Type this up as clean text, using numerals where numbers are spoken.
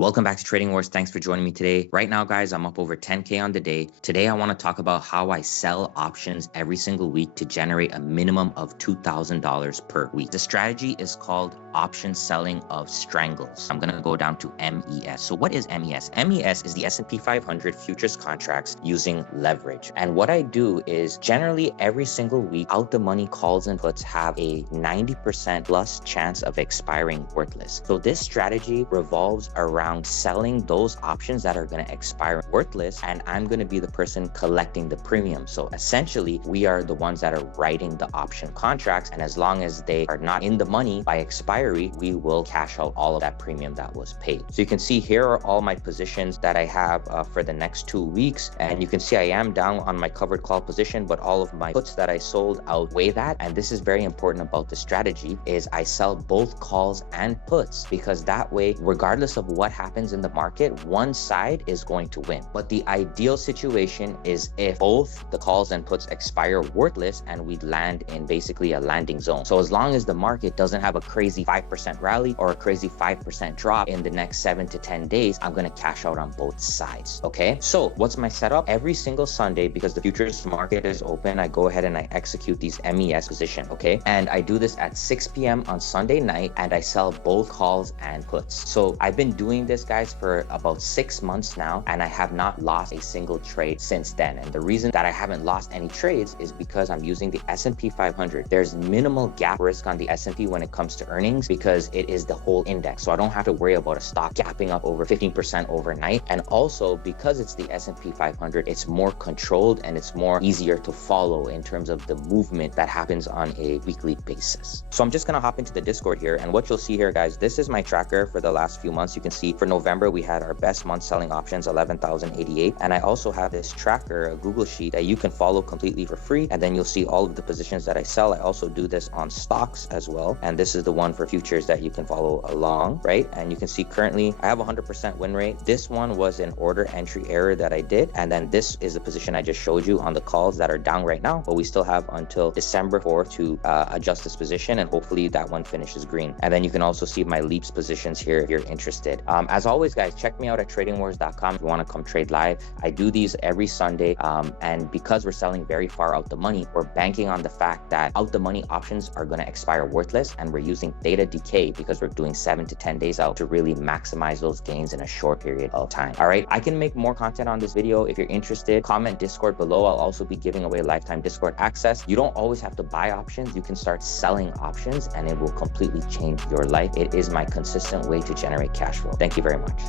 Welcome back to Trading Wars. Thanks for joining me today. Right now, guys, I'm up over 10K on the day. Today, I want to talk about how I sell options every single week to generate a minimum of $2,000 per week. The strategy is called option selling of strangles. I'm going to go down to MES. So what is MES? MES is the S&P 500 futures contracts using leverage. And what I do is generally every single week, out the money calls and puts have a 90% plus chance of expiring worthless. So this strategy revolves around selling those options that are going to expire worthless, and I'm going to be the person collecting the premium. So essentially, we are the ones that are writing the option contracts, and as long as they are not in the money by expiry, we will cash out all of that premium that was paid. So you can see here are all my positions that I have for the next 2 weeks, and you can see I am down on my covered call position, but all of my puts that I sold outweigh that. And this is very important about the strategy is I sell both calls and puts, because that way, regardless of what happens in the market, one side is going to win. But the ideal situation is if both the calls and puts expire worthless and we land in basically a landing zone. So as long as the market doesn't have a crazy 5% rally or a crazy 5% drop in the next 7 to 10 days, I'm going to cash out on both sides. Okay. So what's my setup? Every single Sunday, because the futures market is open, I go ahead and I execute these MES position. Okay. And I do this at 6 p.m. on Sunday night, and I sell both calls and puts. So I've been doing this, guys, for about 6 months now, and I have not lost a single trade since then. And the reason that I haven't lost any trades is because I'm using the S&P 500. There's minimal gap risk on the S&P when it comes to earnings because it is the whole index. So I don't have to worry about a stock gapping up over 15% overnight. And also because it's the S&P 500, it's more controlled and it's more easier to follow in terms of the movement that happens on a weekly basis. So I'm just going to hop into the Discord here. And what you'll see here, guys, this is my tracker for the last few months. You can see for November, we had our best month selling options, 11,088. And I also have this tracker, a Google sheet that you can follow completely for free. And then you'll see all of the positions that I sell. I also do this on stocks as well. And this is the one for futures that you can follow along, right? And you can see currently I have 100% win rate. This one was an order entry error that I did. And then this is the position I just showed you on the calls that are down right now, but we still have until December 4th to adjust this position. And hopefully that one finishes green. And then you can also see my leaps positions here if you're interested. As always, guys, check me out at tradingwars.com if you want to come trade live. I do these every Sunday. And because we're selling very far out the money, we're banking on the fact that out the money options are going to expire worthless. And we're using theta decay because we're doing 7 to 10 days out to really maximize those gains in a short period of time. All right. I can make more content on this video. If you're interested, comment Discord below. I'll also be giving away lifetime Discord access. You don't always have to buy options. You can start selling options and it will completely change your life. It is my consistent way to generate cash flow. Thank you very much.